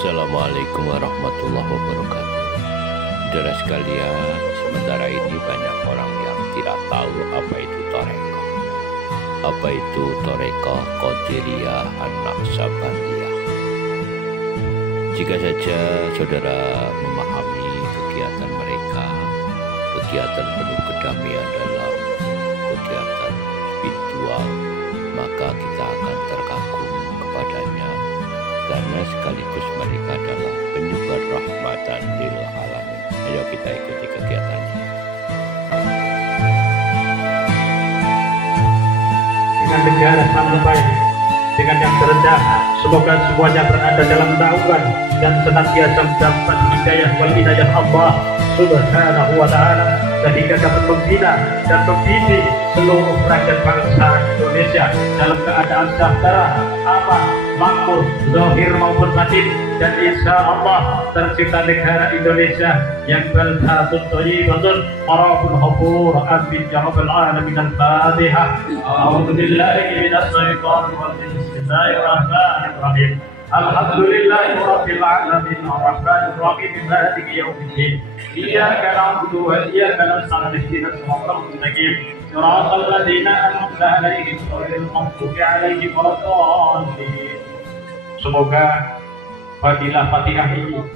Assalamualaikum warahmatullahi wabarakatuh. Saudara sekalian, sementara ini banyak orang yang tidak tahu apa itu Thariqah. Apa itu Thariqah Qadiriyah An-Naqsabandiyah. Jika saja saudara memahami kegiatan mereka, kegiatan penuh kedamaian dalam kegiatan spiritual, maka kita akan terkagum kepadanya, karena sekaligus mereka adalah penyebar rahmatan lil alamin. Ayo kita ikuti kegiatannya. Dengan negara sampai dengan yang terendah, semoga semuanya berada dalam naungan dan senantiasa mendapat hidayah wal hidayah Allah Subhanahu wa ta'ala, sehingga dapat membina dan membimbing seluruh rakyat bangsa Indonesia dalam keadaan sejahtera, aman, makmur, zahir maupun batin, dan insya Allah tercipta negara Indonesia yang baldatun thayyibatun qarabun ghafur. Amin ya rabbal alamin. Al-Fatihah. A'udzu billahi minasy syaithanir rajim. Bismillahirrahmanirrahim. Alhamdulillahi rabbil alamin arrahmanir rahim maliki yaumiddin. Iyyaka na'budu wa iyyaka nasta'in ihdinas siratal mustaqim siratal ladzina an'amta 'alaihim ghairil maghdubi 'alaihim waladdallin. Semoga fadilah Fatihah ini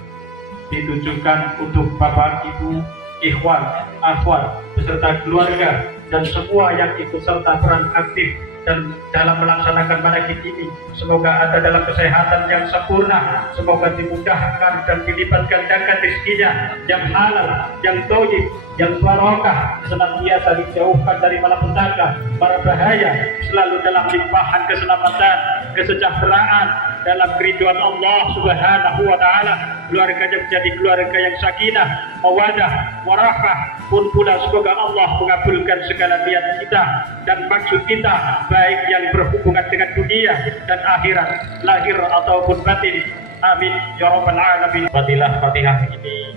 ditujukan untuk Bapak, Ibu, ikhwan, akhwat, beserta keluarga dan semua yang ikut serta peran aktif dan dalam melaksanakan manhaj ini. Semoga ada dalam kesehatan yang sempurna, semoga dimudahkan dan dilipat gandakan rezekinya yang halal, yang thayyib, yang barokah, senantiasa dijauhkan dari malapetaka, para bahaya, selalu dalam limpahan keselamatan, kesejahteraan, dalam keriduan Allah Subhanahu wa ta'ala. Keluarganya menjadi keluarga yang sakinah, mawadah, warahmah. Pun pula semoga Allah mengabulkan segala niat kita dan maksud kita, baik yang berhubungan dengan dunia dan akhirat, lahir ataupun batin. Amin ya rabbal alamin. Fadilah Fatihah ini,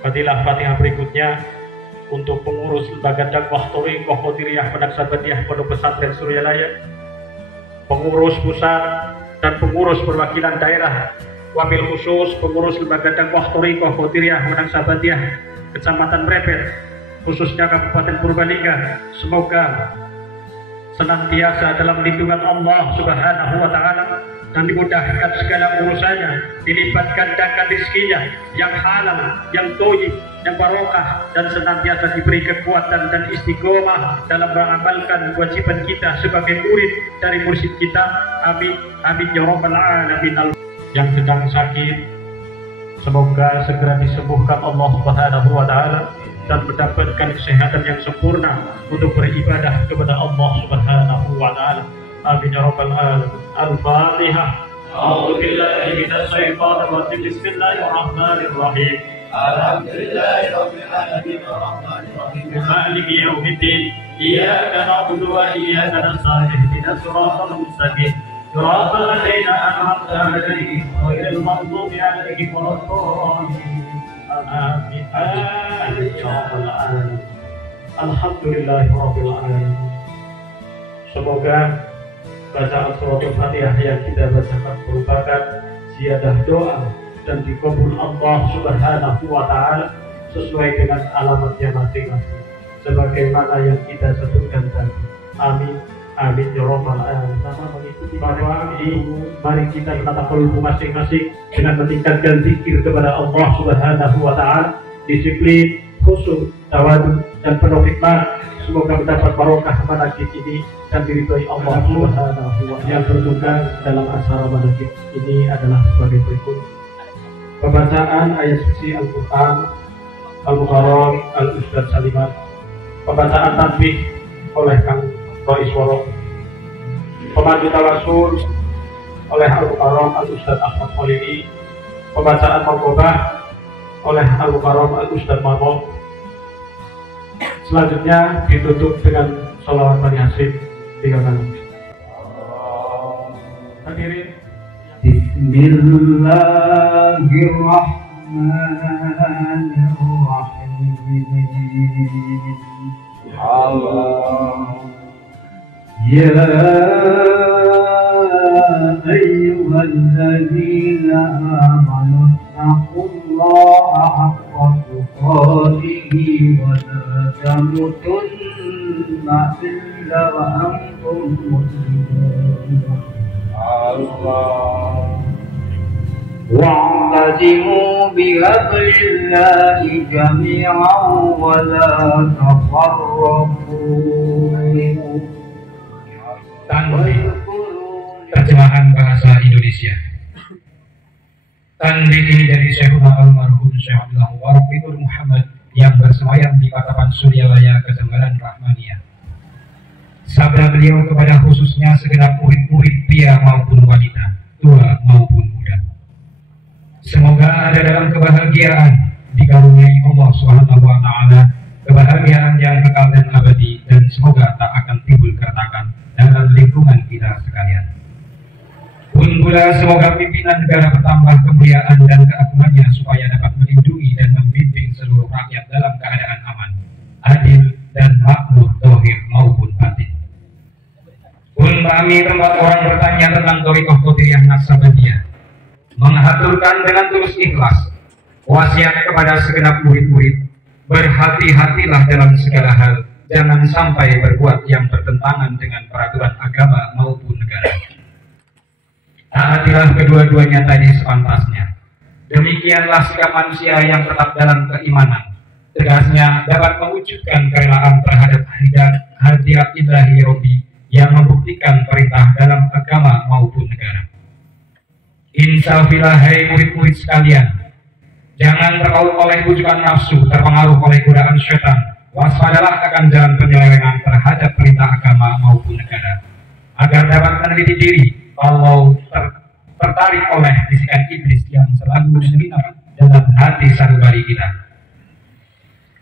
fadilah Fatihah berikutnya untuk pengurus lembaga dakwah Thariqah Qadiriyah An-Naqsabandiyah Pondok Pesantren Suryalaya, pengurus pusat dan pengurus perwakilan daerah, wabil khusus pengurus lembaga dakwah Thariqah Qadiriyah An-Naqsabandiyah Kecamatan Mrebet, khususnya Kabupaten Purbalingga. Semoga senantiasa dalam lindungan Allah Subhanahu wa ta'ala dan dimudahkan segala urusannya, dilipat gandakan rezekinya yang halal, yang thayyib, yang barokah, dan senantiasa diberi kekuatan dan istiqomah dalam mengamalkan kewajiban kita sebagai murid dari mursyid kita. Amin amin ya rabbal alamin. Yang sedang sakit, semoga segera disembuhkan Allah Subhanahu wa ta'ala dan mendapatkan kesehatan yang sempurna untuk beribadah kepada Allah Subhanahu wa ta'ala. Amin ya rabbal alamin. Al-Fatihah. A'udzu billahi minasy syaithanir rajim. Bismillahirrahmanir rahim. Alhamdulillahi rabbil alamin arrahmanir rahim maliki yaumiddin. Iyyaka na'budu wa iyyaka nasta'in ihdinas siratal mustaqim siratal ladzina an'amta 'alaihim ghairil maghdubi 'alaihim waladdallin. Amin amin ya rabbal alamin. Alhamdulillahi rabbil alamin. Semoga bacaan surat Al-Fatihah yang kita bacakan merupakan ziyadah doa dan dikabul Allah Subhanahu wa ta'ala sesuai dengan alamatnya masing-masing, sebagaimana yang kita sebutkan tadi. Amin amin ya rabbal alamin. Sama mengikuti bahwa ini, mari kita menata qalbu masing-masing dengan meningkatkan zikir kepada Allah Subhanahu wa ta'ala, disiplin, khusyuk, tawadhu, dan penuh hikmah. Semoga mendapat barokah manhaj ini dan diridhoi Allah Subhanahu wa ta'ala. Yang bertugas dalam acara manhaj ini adalah sebagai berikut: pembacaan ayat suci Al-Quran Al-Mukarram Al-Ustadz Salimat, pembacaan tasbih oleh Kang Rois Woro, pemandu tawasul oleh Al-Mukarram Al-Ustadz Ahmad Khalidi, pembacaan Maqobah oleh Al-Mukarram Al-Ustadz Mahmud. Selanjutnya ditutup dengan sholawat Bani Hasyim 3 kali. Hadirin, Bismillahirrahmanirrahim. Allah ya أيها الذين آمنوا اتقوا الله حق تقاته ولا تموتن إلا وأنتم مسلمون. واعتصموا بحبل الله جميعا ولا تفرقوا. Terjemahan bahasa Indonesia. Tanbih ini dari Syekhuna almarhum Syekh Abdullah Mubarak bin Muhammad yang bersemayam di Patapan Suryalaya, Kejembaran Rahmaniyah. Sabda beliau kepada khususnya segenap murid-murid pria maupun wanita, tua maupun muda. Semoga ada dalam kebahagiaan dikaruniai Allah Subhanahu wa Ta'ala, kebahagiaan yang kekal dan abadi, dan semoga tak akan timbul keretakan dalam lingkungan kita sekalian. Pun pula semoga pimpinan negara bertambah kemuliaan dan keagungannya supaya dapat melindungi dan membimbing seluruh rakyat dalam keadaan aman, adil dan makmur zahir maupun batin. Pun kami tempat orang bertanya tentang thariqah Qadiriyah Naksabandiyah, mengaturkan dengan tulus ikhlas wasiat kepada segenap murid-murid, berhati-hatilah dalam segala hal, jangan sampai berbuat yang bertentangan dengan peraturan agama maupun negara. Taatilah kedua-duanya tadi sepantasnya. Demikianlah sikap manusia yang tetap dalam keimanan, tegasnya dapat mewujudkan kerelaan terhadap hadirat ilahi Rabbi yang membuktikan perintah dalam agama maupun negara. Insafilah hai murid-murid sekalian, jangan terpaut oleh bujukan nafsu, terpengaruh oleh godaan syaitan. Waspadalah akan jalan penyelewengan terhadap perintah agama maupun negara, agar dapat meneliti diri kalau tertarik oleh bisikan iblis yang selalu menyelinap dalam hati sanubari kita.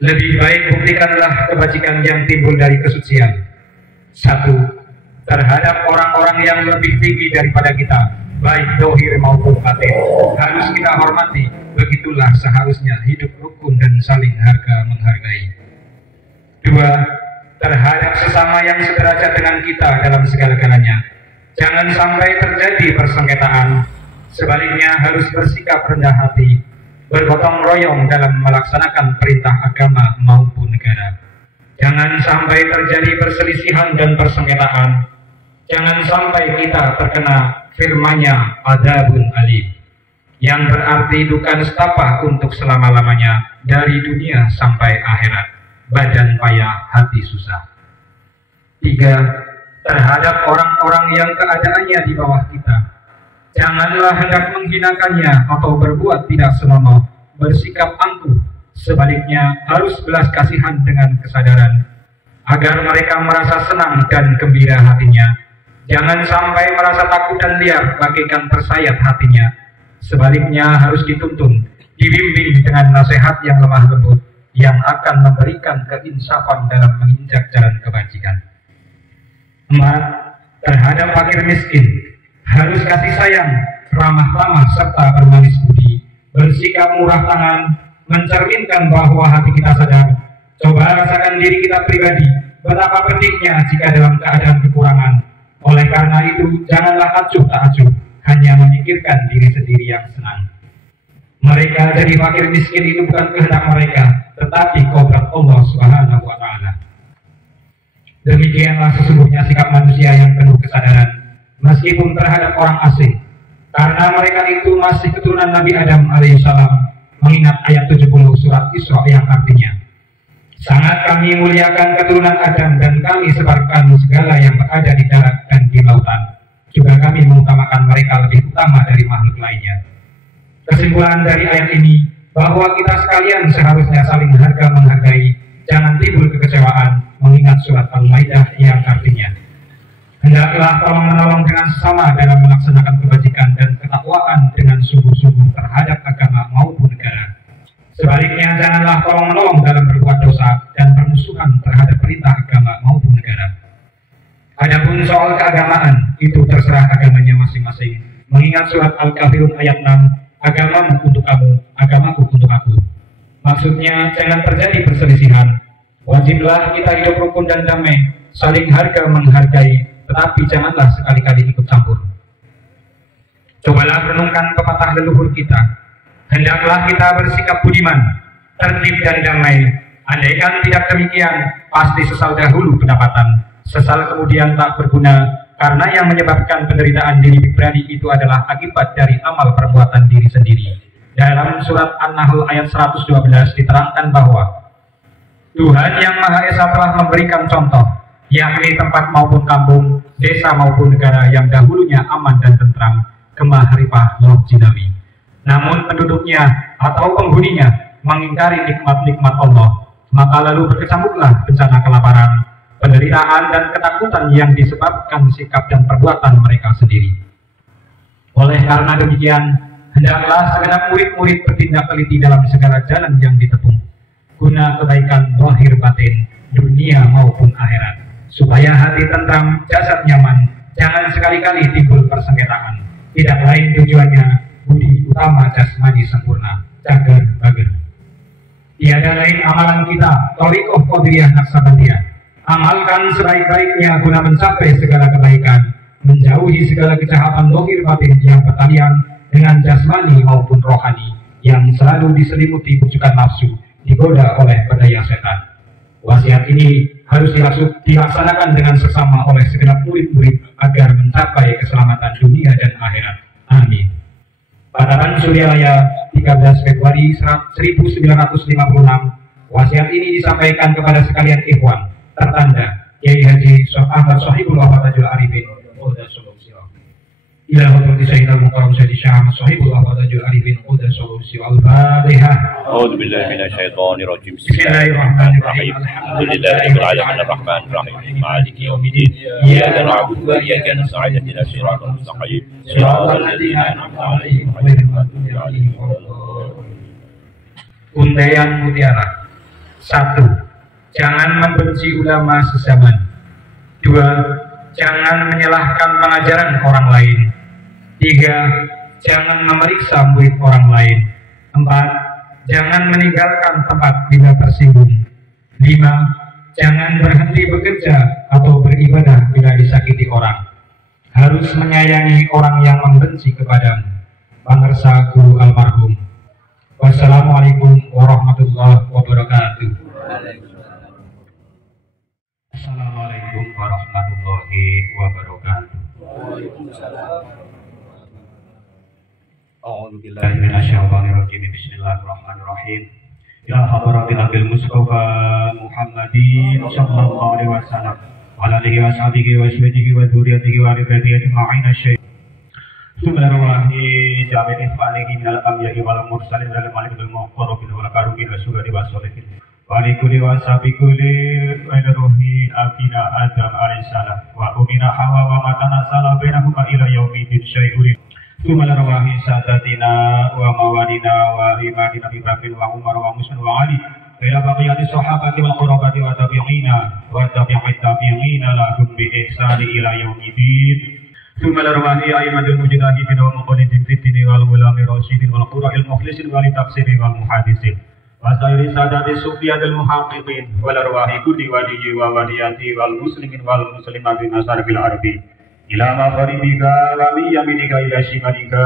Lebih baik buktikanlah kebajikan yang timbul dari kesucian. 1. Terhadap orang-orang yang lebih tinggi daripada kita, baik dohir maupun batin, harus kita hormati. Begitulah seharusnya hidup rukun dan saling harga-menghargai. 2. Terhadap sesama yang sederajat dengan kita dalam segala-galanya, jangan sampai terjadi persengketaan. Sebaliknya harus bersikap rendah hati, bergotong royong dalam melaksanakan perintah agama maupun negara. Jangan sampai terjadi perselisihan dan persengketaan. Jangan sampai kita terkena firman-Nya adzabun alim, yang berarti duka nestapa untuk selama-lamanya dari dunia sampai akhirat. Badan payah, hati susah. 3. Terhadap orang-orang yang keadaannya di bawah kita, janganlah hendak menghinakannya atau berbuat tidak senonoh, bersikap angkuh. Sebaliknya harus belas kasihan dengan kesadaran, agar mereka merasa senang dan gembira hatinya. Jangan sampai merasa takut dan liar bagaikan tersayat hatinya. Sebaliknya harus dituntun, dibimbing dengan nasihat yang lemah lembut, yang akan memberikan keinsafan dalam menginjak jalan kebajikan. 4. Terhadap fakir miskin, harus kasih sayang, ramah-ramah serta bermanis budi, bersikap murah tangan, mencerminkan bahwa hati kita sadar. Coba rasakan diri kita pribadi, betapa pedihnya jika dalam keadaan kekurangan. Oleh karena itu, janganlah acuh tak acuh, hanya memikirkan diri sendiri yang senang. Mereka jadi fakir miskin itu bukan kehendak mereka, tetapi kodrat Allah Subhanahu wa Ta'ala. Demikianlah sesungguhnya sikap manusia yang penuh kesadaran, meskipun terhadap orang asing, karena mereka itu masih keturunan Nabi Adam alaihissalam, mengingat ayat 70 surat Isra yang artinya, sangat kami muliakan keturunan Adam dan kami sebarkan segala yang berada di darat dan di lautan. Juga kami mengutamakan mereka lebih utama dari makhluk lainnya. Kesimpulan dari ayat ini, bahwa kita sekalian seharusnya saling harga-menghargai, jangan timbul kekecewaan, mengingat surat Al-Maidah yang artinya, hendaklah tolong-menolong dengan sesama dalam melaksanakan kebajikan dan ketakwaan dengan sungguh-sungguh terhadap agama maupun negara. Sebaliknya, janganlah tolong-menolong dalam berbuat dosa dan permusuhan terhadap perintah agama maupun negara. Adapun soal keagamaan, itu terserah agamanya masing-masing, mengingat surat Al-Kafirun ayat 6, agamamu untuk kamu, agamaku untuk aku. Maksudnya, jangan terjadi perselisihan. Wajiblah kita hidup rukun dan damai, saling harga-menghargai, tetapi janganlah sekali-kali ikut campur. Cobalah renungkan pepatah leluhur kita. Hendaklah kita bersikap budiman, tertib dan damai. Andaikan tidak demikian, pasti sesal dahulu pendapatan, sesal kemudian tak berguna, karena yang menyebabkan penderitaan diri pribadi itu adalah akibat dari amal perbuatan diri sendiri. Dalam surat An-Nahl ayat 112 diterangkan bahwa Tuhan yang Maha Esa telah memberikan contoh, yakni tempat maupun kampung, desa maupun negara yang dahulunya aman dan tentram, kemah haripah loh jinawi. Namun penduduknya atau penghuninya mengingkari nikmat-nikmat Allah, maka lalu berkecamuklah bencana kelaparan, penderitaan dan ketakutan yang disebabkan sikap dan perbuatan mereka sendiri. Oleh karena demikian, hendaklah segenap murid-murid bertindak teliti dalam segala jalan yang ditempuh, guna kebaikan zahir batin, dunia maupun akhirat, supaya hati tentram, jasad nyaman, jangan sekali-kali timbul persengketaan. Tidak lain tujuannya budi utama jasmani sempurna, cager bager. Tiada lain amalan kita, Thariqah Qadiriyah Naksabandiyah. Amalkan sebaik-baiknya guna mencapai segala kebaikan, menjauhi segala kejahatan zahir batin yang bertalian dengan jasmani maupun rohani, yang selalu diselimuti bujukan nafsu, digoda oleh daya setan. Wasiat ini harus dilaksanakan dengan seksama oleh segenap murid-murid agar mencapai keselamatan dunia dan akhirat. Amin. Pataran Suryalaya 13 Februari 1956. Wasiat ini disampaikan kepada sekalian ikhwan. Tertanda Kiai Haji Ahmad Sohibul Wafatajul Arifin ila hadrati Sayyidina Al-Mukarram Sayyidi Syekh Ahmad Sohibul Wafatajul Arifin Quddasa Al-Fatihah. A'udzu billahi minasyaitonir rajim. Bismillahirrahmanirrahim. Alhamdulillahirabbil alamin arrahmanir rahim maliki yaumiddin. Iyyaka na'budu wa iyyaka nasta'in ihdinas siratal mustaqim. Shiratal ladzina an'amta 'alaihim ghairil maghdubi 'alaihim waladdallin. Untayan mutiara. 1. Jangan membenci ulama sezaman. 2. Jangan menyalahkan pengajaran orang lain. 3. Jangan memeriksa murid orang lain. 4. Jangan meninggalkan tempat bila tersinggung. 5. Jangan berhenti bekerja atau beribadah bila disakiti orang. Harus menyayangi orang yang membenci kepadamu. Pangersa Guru almarhum. Wassalamualaikum warahmatullahi wabarakatuh. Assalamualaikum warahmatullahi wabarakatuh. A'udzu billahi minasyaitonir rajim. Bismillahirrahmanirrahim. Ya hadratil Nabil Mustafa Muhammadin sallallahu alaihi wasallam wa ala alihi washabihi wa sahbihi wa dzurriyyatihi wa ibadihi ajma'in asyhadu Subhanallahi jami'in ifanihi minal anbiya'i wal mursalin wal malikil muqarrabin wal karumin rasulati wa sholihin wa likuli wa sabikuli wa ilaruhi abina Adam alaihissalam wa umina hawa wa matana salam bainahuma ila yaumidin syai'urin Subhanarwahi sadatina wa mawadina wa imadina Ibrahim wa Umar wa Musa wa Ali ila baqiyati sahabati wal qurabati wa tabi'ina wa tabi'it tabi'ina lahum bi ihsani ila yaumidin Subhanarwahi aimadul mujtahidin wa muqallidin fitini wal ulami rasyidin wal qura'il mukhlisin wal tafsirin wal muhadisin Wasairi sadati sufiyadil muhaqqiqin wal arwahi kudi waliyi wa waliyati wal muslimin wal muslimatin asar bil arbi ila maghribika wa miyaminika ila shimalika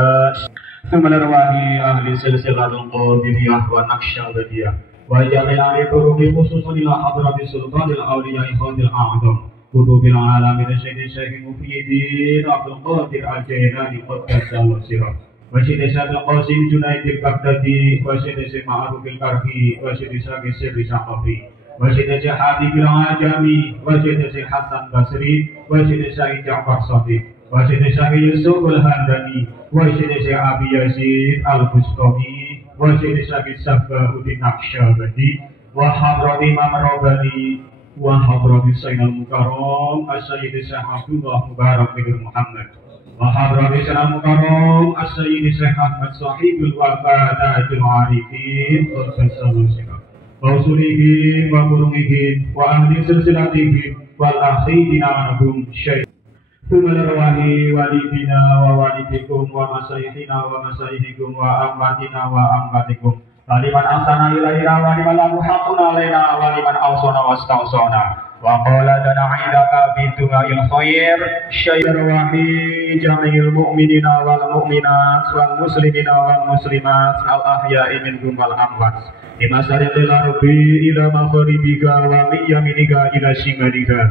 thumma arwahi ahli silsilatul qadiriyah wa naqsyabandiyah wa jami'il arifuruhi khususan ila hadrati sultanil awliya ikhwanil a'zam kutubil alamin sayyidi syekh mufiddin Abdul Qadir al-Jailani qaddasallahu sirah Wasyid Syekh Qasim Junaidil Baghdadi Wasyid Syekh Ma'rufil Karhi Wasyid Syekh Sirri Saqafi Wasyid Syekh Habibil Ajami Wasyid Syekh Hasan Basri Wasyid Syekh Ja'far Sadiq Wasyid Syekh Yusuf Al-Handani Wasyid Syekh Abi Yazid Al-Bustami Wasyid Syekh Sabahuddin Naqsyabandi wa hadrati Imam Rabbani wa hadrati Sayyidina Al-Mukarram As-Sayyid Syekh Abdullah Mubarak bin Muhammad wa hadrati Sayyidina Al-Mukarram As-Sayyid Syekh Ahmad Sahibul Wafadatul Arifin qaddasallahu sirah wa usulihim wa qurunihim wa ahli silsilatihim wal akhidina anhum syekh thumma arwahi walidina wa walidikum wa masayikhina wa masayihikum wa ammatina wa ammatikum Waliman asana ilaina wa liman lahu haqqun alaina wa liman awsana wastawsana وقال تنعيدك في دعاء الخير شير وحي جميع المؤمنين والمؤمنات والمسلمين والمسلمات الأحياء منهم والأموات بمشارق الأرض إلى مغربها ومن يمينها إلى شمالها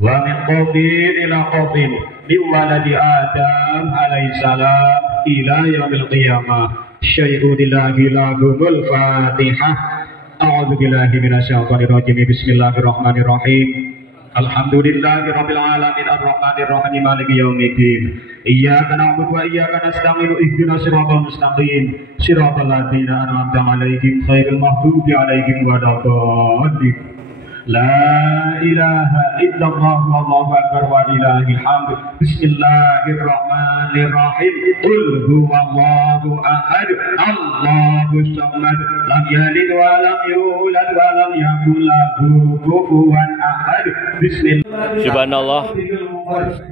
ومن قبيل إلى قبيل من ولد آدم عليه السلام إلى يوم القيامة شيء لله لهم الفاتحة. أعوذ بالله من الشيطان الرجيم. بسم الله الرحمن الرحيم. الحمد لله رب العالمين الرحمن الرحيم مالك يوم الدين. إياك نعبد وإياك نستعين اهدنا الصراط المستقيم صراط الذين أنعمت عليهم غير المغضوب عليهم ولا الضالين. لا إله إلا الله والله أكبر ولله الحمد. بسم الله الرحمن الرحيم. قل هو الله أحد الله الصمد لم يلد ولم يولد ولم يكن له كفوا أحد. بسم الله. Subhanallah,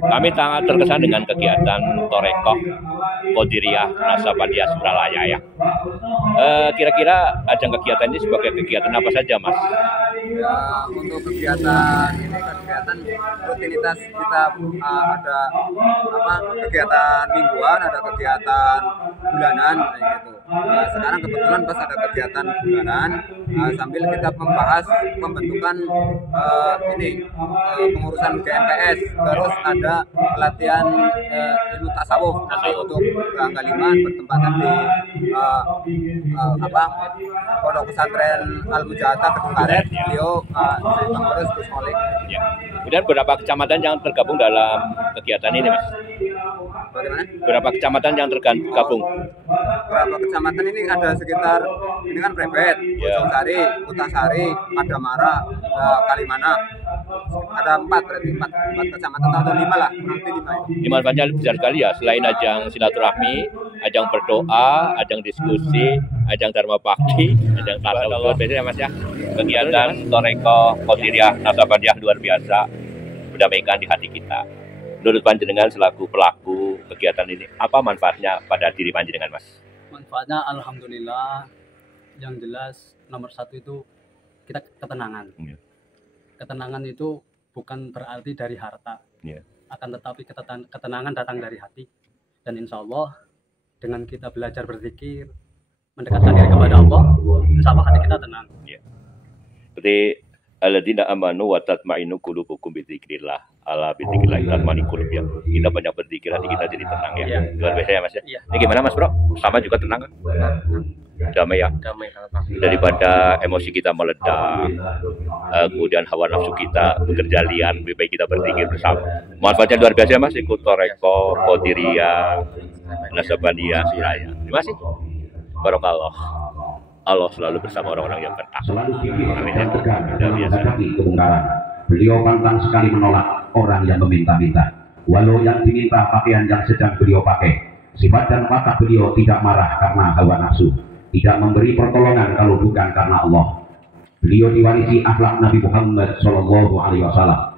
kami sangat terkesan dengan kegiatan Torekoh Qadiriyah Nasabandiyah Suralaya ya. Kira-kira ajang kegiatan ini sebagai kegiatan apa saja, Mas? Ya, untuk kegiatan ini kegiatan rutinitas kita ada kegiatan mingguan, ada kegiatan bulanan kayak gitu. Sekarang kebetulan pas ada kegiatan bulanan sambil kita membahas pembentukan pengurusan GMPS, terus ada pelatihan ilmu tasawuf nanti untuk tanggal 5 bertempatan di Pondok Pesantren Al Mujahadah Kedung Karet. Beliau pengurus Gus Molik. Ya. Kemudian berapa kecamatan yang tergabung dalam kegiatan ini, Mas? Bagaimana? Berapa kecamatan yang tergabung? Berapa kecamatan ini ada sekitar, ini kan Prebet, Ujungsari, Kutasari, Adamara, Kalimana. Ada 4 kecamatan atau 5 lah, nanti 5. Ini manfaatnya besar sekali ya, selain ajang silaturahmi, ajang berdoa, ajang diskusi, ajang dharma bakti, ajang tasawuf, biasanya Mas ya. Kegiatan Torekoh Qadiriyah Nasabandiyah luar biasa mendamaikan di hati kita. Menurut panjenengan selaku pelaku kegiatan ini, apa manfaatnya pada diri panjenengan, Mas? Manfaatnya alhamdulillah, yang jelas nomor 1 itu kita ketenangan. Ketenangan itu bukan berarti dari harta, akan tetapi ketenangan datang dari hati. Dan insya Allah dengan kita belajar berzikir, mendekatkan diri kepada Allah, insya Allah hati kita tenang. Seperti alladzina amanu wa tatma'innu qulubukum bi dzikrillah. Ala bi dzikrillah tatma'innul qulub ya. Kita banyak berzikir, hati kita jadi tenang ya. Luar biasa ya, Mas ya. Ini gimana, Mas Bro? Sama juga tenang kan? Damai ya. Damai. Daripada emosi kita meledak, kemudian hawa nafsu kita bekerja liar, lebih baik kita berzikir bersama. Manfaatnya luar biasa ya, Mas. Ikut Torekoh Qadiriyah Nasabandiyah Suralaya. Terima kasih. Barakallah. Allah selalu bersama orang-orang yang bertakwa. Selalu gigih dan tegar dalam menghadapi kemungkaran. Beliau pantang sekali menolak orang yang meminta-minta, walau yang diminta pakaian yang sedang beliau pakai. Sifat dan watak beliau tidak marah karena hawa nafsu, tidak memberi pertolongan kalau bukan karena Allah. Beliau diwarisi akhlak Nabi Muhammad SAW.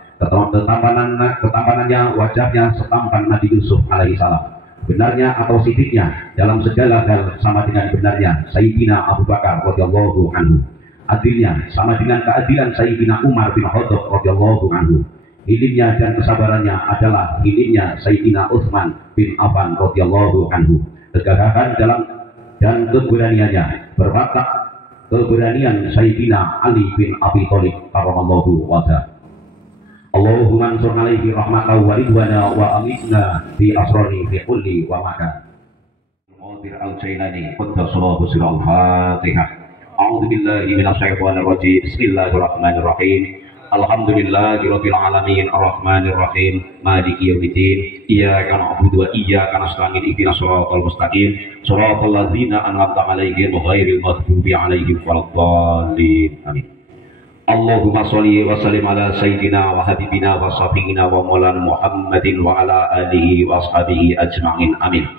Ketampanannya, wajahnya setampan Nabi Yusuf alaihissalam. Benarnya atau sidiknya dalam segala hal sama dengan benarnya Sayyidina Abu Bakar radhiyallahu anhu. Adilnya sama dengan keadilan Sayyidina Umar bin Khattab radhiyallahu anhu. Ilimnya dan kesabarannya adalah ilimnya Sayyidina Utsman bin Affan radhiyallahu anhu. Kegagahan dalam dan keberaniannya berwatak keberanian Sayyidina Ali bin Abi Thalib radhiyallahu anhu. Allahumma ansur alaihi rahmatan wa ridwana wa amitna bi asrari fi kulli wa makan. Qadir al-Jailani qaddasallahu sirral Fatihah. A'udzu billahi minasy syaithanir rajim. Bismillahirrahmanirrahim. Alhamdulillahirabbil alamin arrahmanir rahim maliki yaumiddin. Iyyaka na'budu wa iyyaka nasta'in ihdinas siratal mustaqim. Shiratal ladzina an'amta 'alaihim ghairil maghdubi 'alaihim waladdallin. Amin. Allahumma sholli wa sallim ala sayyidina wa habibina wa syafi'ina wa maulana Muhammadin wa ala alihi wa ashabihi ajma'in. Amin.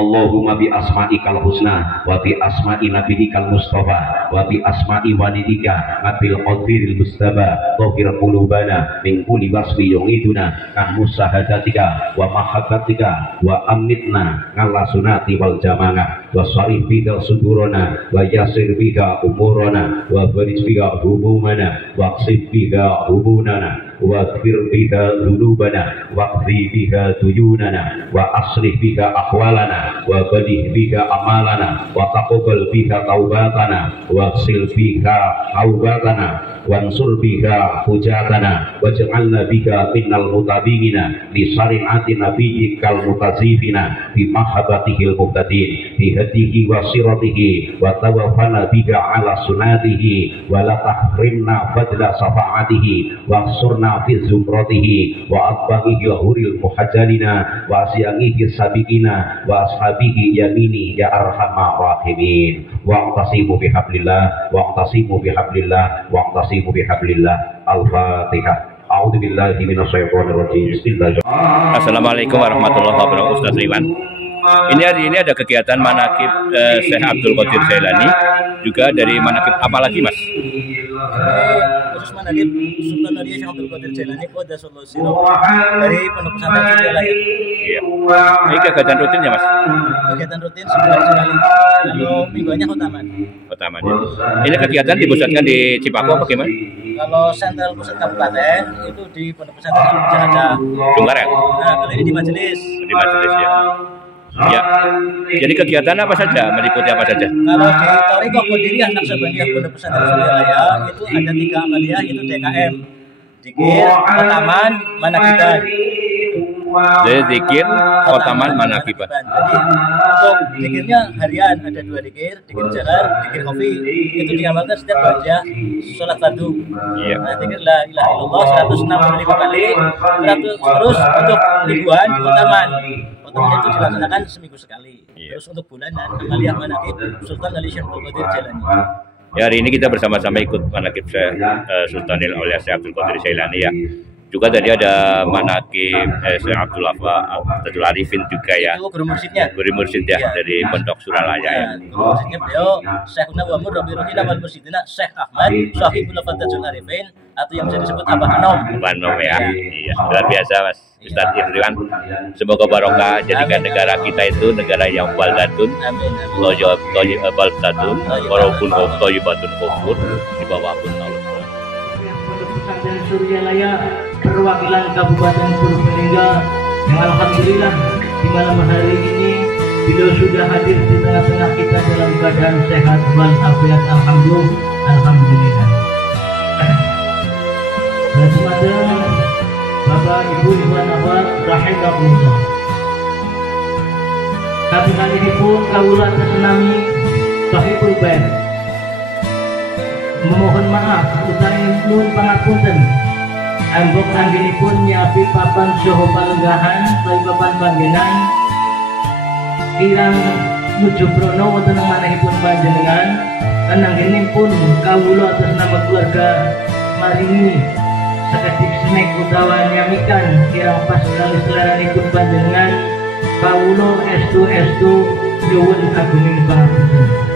Allahumma bi asma'ikal husna wa bi asma'i nabiyikal mustafa wa bi asma'i walidika abil qadiril mustafa tawfir qulubana min kulli wasfi yu'iduna an musahadatika wa mahabbatika wa amitna ngala sunati wal jamaah wa sharif bika sudurana wa yasir bika umurana wa baris bika hubumana wa aqsib bika hubunana واغفر بها ذنوبنا واقضي بها ديوننا واصلح بها احوالنا وبدل بها اعمالنا وتقبل بها توباتنا واغسل بها حوباتنا وانصر بها حجاتنا واجعلنا بها من المتابعين لشريعة نبيك المتزيفين بمحبته المهتدين بهديه وسيرته وتوفنا بها على سنته ولا تحرمنا فضل شفاعته واحشرنا في زمرته وأطباقه وهور المحجلين وأسيانه السابقين وأصحابه يميني يا أرحم الراحمين واعتصموا بحبل الله واعتصموا بحبل الله واعتصموا بحبل الله الفاتحة. أعوذ بالله من الشيطان الرجيم. بسم الله. Assalamualaikum warahmatullahi wabarakatuh. Ustaz Riwan. Ini hari ini ada kegiatan manakib Syekh Abdul Qadir Jailani, juga dari manakib apa lagi, Mas? Khusus manakib Sultan Arya Syekh Abdul Qadir Jailani Qaddasallahu sirrahu dari Pondok Pesantren Suryalaya. Iya. Ini kegiatan rutin ya, Mas? Kegiatan rutin sebulan sekali. Kalau mingguannya khutaman. Khutaman ya. Ini kegiatan dipusatkan di Cipako apa gimana? Kalau sentral pusat kabupaten itu di Pondok Pesantren Jakarta. Jungkaret. Nah, kali ini di majelis. Di majelis ya. Ya. Jadi kegiatan apa saja? Meliputi apa saja? Kalau di Thariqah Qadiriyah Naqsabandiyah Pondok Pesantren Suryalaya itu ada 3 amaliyah, itu DKM, Dzikir, Khotaman, Manaqiban. Jadi dzikir, khotaman, manaqiban. Jadi untuk dzikirnya harian ada 2 dzikir, dzikir jalan, dzikir khafi. Itu diamalkan setiap baca sholat fardu. Iya. Nah, dzikir la ilaha illallah 165 kali. Terus untuk mingguan khotaman. Khotaman itu dilaksanakan seminggu sekali. Iya. Terus untuk bulanan amaliyah manaqib Sultan Ali Syekh Abdul Qadir Jailani. Ya, hari ini kita bersama-sama ikut manakib Sultanil Aulia Syekh Abdul Qadir Jailani ya. Juga tadi ada manakib Syekh Abdul Arifin juga ya. Itu guru mursyidnya. Guru mursyid ya, dari Pondok Suralaya ya. Guru mursyidnya beliau Syekhuna wa Murabbiruhina wal Mursyidina Syekh Ahmad Sahibul Fadlatul Arifin, atau yang bisa disebut Abah Anom. Abah Anom ya. Iya, luar biasa Mas Ustadz Irwan. Semoga barokah, jadikan negara kita itu negara yang baldatun, baldatun, walaupun thayyibatun kufur, di bawah pun Allah. Pesantren Suryalaya perwakilan Kabupaten Purbalingga yang alhamdulillah di malam hari ini beliau sudah hadir di tengah-tengah kita dalam keadaan sehat walafiat, alhamdulillah. Dan semada Bapak Ibu Iwan Abbas rahimahullah. Tapi kali ini pun kawula atas nami Sahibul Bait memohon maaf utawi nuwun pangapunten ambok anggenipun nyapi papan saha palenggahan utawi papan panggenan kirang nuju prono wonten manahipun panjenengan ananggenipun kawula atas nama keluarga maringi sakedhik snack utawa nyamikan kirang pas kali seleranipun panjenengan kawula estu nyuwun agunging pangapunten.